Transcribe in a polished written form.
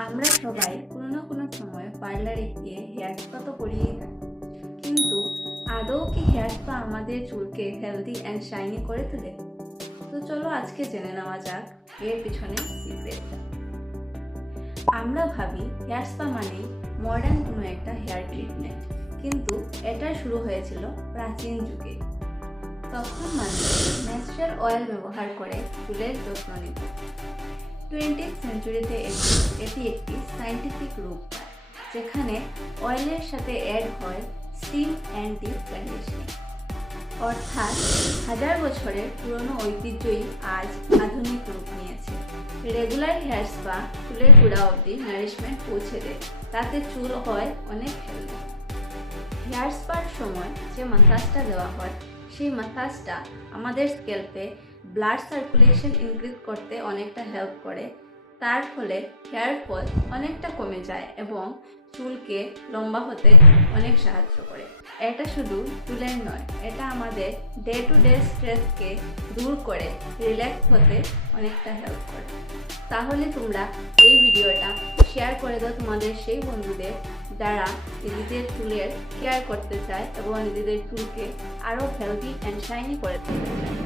আমরা সবাই কোনো না কোনো সময় পার্লারে গিয়ে হেয়ার স্পা তো করিয়েই থাকি, কিন্তু আদৌ কি হেয়ার স্পা আমাদের চুলকে হেলদি অ্যান্ড শাইনি করে তোলে? তো চলো আজকে জেনে নেওয়া যাক এর পিছনে সিক্রেটটা। আমরা ভাবি হেয়ার স্পা মানেই মডার্ন কোনো একটা হেয়ার ট্রিটমেন্ট, কিন্তু এটা শুরু হয়েছিল প্রাচীন যুগে। তখন মানুষ ন্যাচারাল অয়েল ব্যবহার করে চুলের যত্ন নিত। 20th সেঞ্চুরিতে এটি একটি সায়েন্টিফিক রূপ পায়, যেখানে অয়েলের সাথে অ্যাড হয় স্টিম অ্যান্ড ডিপ কন্ডিশনিং। অর্থাৎ হাজার বছরের পুরনো ঐতিহ্যই আজ আধুনিক রূপ নিয়েছে। রেগুলার হেয়ার স্পা চুলের গোড়া অবধি নারিশমেন্ট পৌঁছে দেয়, তাতে চুল হয় অনেক হেলদি। হেয়ার স্পার সময় যে মাসাজটা দেওয়া হয়, সেই মাসাজটা আমাদের স্ক্যাল্পে ব্লাড সার্কুলেশন ইনক্রিজ করতে অনেকটা হেল্প করে। তার ফলে হেয়ার ফল অনেকটা কমে যায় এবং চুলকে লম্বা হতে অনেক সাহায্য করে। এটা শুধু চুলের নয়, এটা আমাদের ডে টু ডে স্ট্রেসকে দূর করে রিল্যাক্স হতে অনেকটা হেল্প করে। তাহলে তোমরা এই ভিডিওটা শেয়ার করে দাও তোমাদের সেই বন্ধুদের যারা নিজেদের চুলের কেয়ার করতে চায় এবং নিজেদের চুলকে আরও হেলদি অ্যান্ড শাইনি করে তুলতে চায়।